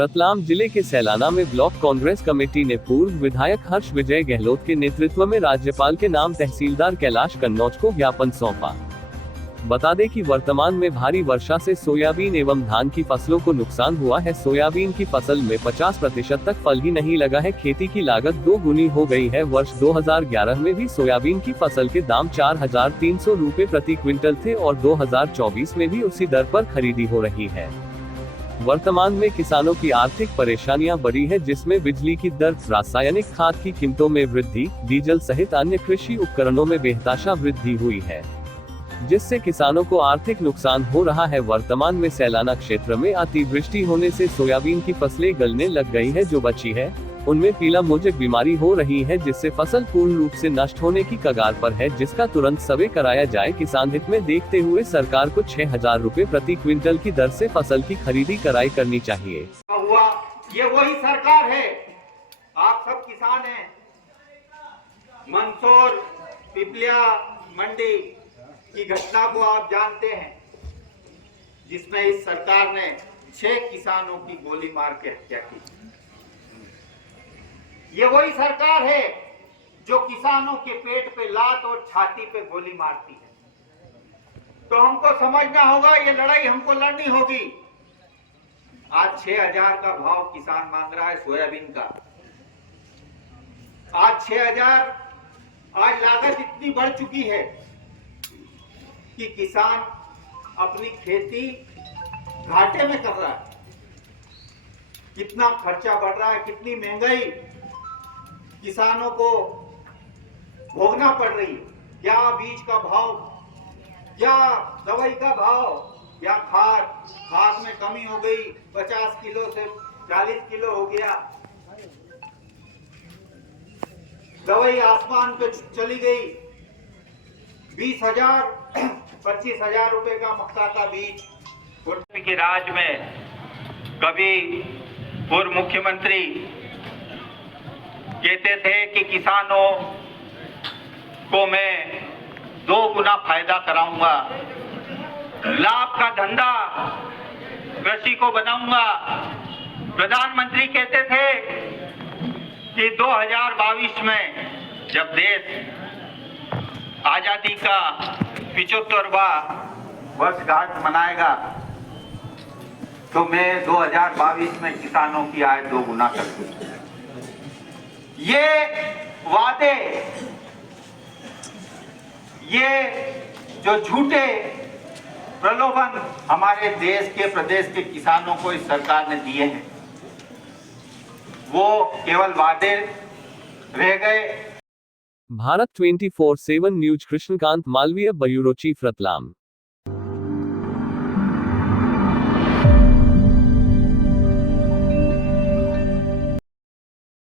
रतलाम जिले के सैलाना में ब्लॉक कांग्रेस कमेटी ने पूर्व विधायक हर्ष विजय गहलोत के नेतृत्व में राज्यपाल के नाम तहसीलदार कैलाश कन्नौज को ज्ञापन सौंपा। बता दें कि वर्तमान में भारी वर्षा से सोयाबीन एवं धान की फसलों को नुकसान हुआ है। सोयाबीन की फसल में 50% तक फल ही नहीं लगा है। खेती की लागत 2 गुनी हो गई है। वर्ष 2011 में भी सोयाबीन की फसल के दाम 4,300 रुपए प्रति क्विंटल थे और 2024 में भी उसी दर पर खरीदी हो रही है। वर्तमान में किसानों की आर्थिक परेशानियां बढ़ी है, जिसमें बिजली की दर, रासायनिक खाद की कीमतों में वृद्धि, डीजल सहित अन्य कृषि उपकरणों में बेतहाशा वृद्धि हुई है, जिससे किसानों को आर्थिक नुकसान हो रहा है। वर्तमान में सैलाना क्षेत्र में अतिवृष्टि होने से सोयाबीन की फसलें गलने लग गई है। जो बची है उनमें पीला मोजक बीमारी हो रही है, जिससे फसल पूर्ण रूप से नष्ट होने की कगार पर है, जिसका तुरंत सर्वे कराया जाए। किसान हित में देखते हुए सरकार को 6,000 रुपए प्रति क्विंटल की दर से फसल की खरीदी कराई करनी चाहिए। हुआ ये वही सरकार है। आप सब किसान हैं। मंदसौर पिपलिया मंडी की घटना को आप जानते हैं, जिसमें इस सरकार ने 6 किसानों की गोली मार के हत्या की। ये वही सरकार है जो किसानों के पेट पे लात और छाती पे गोली मारती है। तो हमको समझना होगा, ये लड़ाई हमको लड़नी होगी। आज 6,000 का भाव किसान मांग रहा है सोयाबीन का। आज 6,000। आज लागत इतनी बढ़ चुकी है कि किसान अपनी खेती घाटे में कर रहा है। कितना खर्चा बढ़ रहा है, कितनी महंगाई किसानों को भोगना पड़ रही है। क्या बीज का भाव, क्या दवाई का भाव, क्या खाद में कमी हो गई, 50 किलो से 40 किलो हो गया। दवाई आसमान पे चली गई। 20,000 25,000 रुपए का मक्का का बीज। के राज में कभी पूर्व मुख्यमंत्री कहते थे कि किसानों को मैं 2 गुना फायदा कराऊंगा, लाभ का धंधा कृषि को बनाऊंगा। प्रधानमंत्री कहते थे कि 2022 में जब देश आजादी का 75वां वर्षगांठ मनाएगा तो मैं 2022 में किसानों की आय 2 गुना कर दूंगा। ये वादे, ये जो झूठे प्रलोभन हमारे देश के प्रदेश के किसानों को इस सरकार ने दिए हैं, वो केवल वादे रह गए। Bharat 24/7 news Krishnakant Malviya, bureau chief, Ratlam.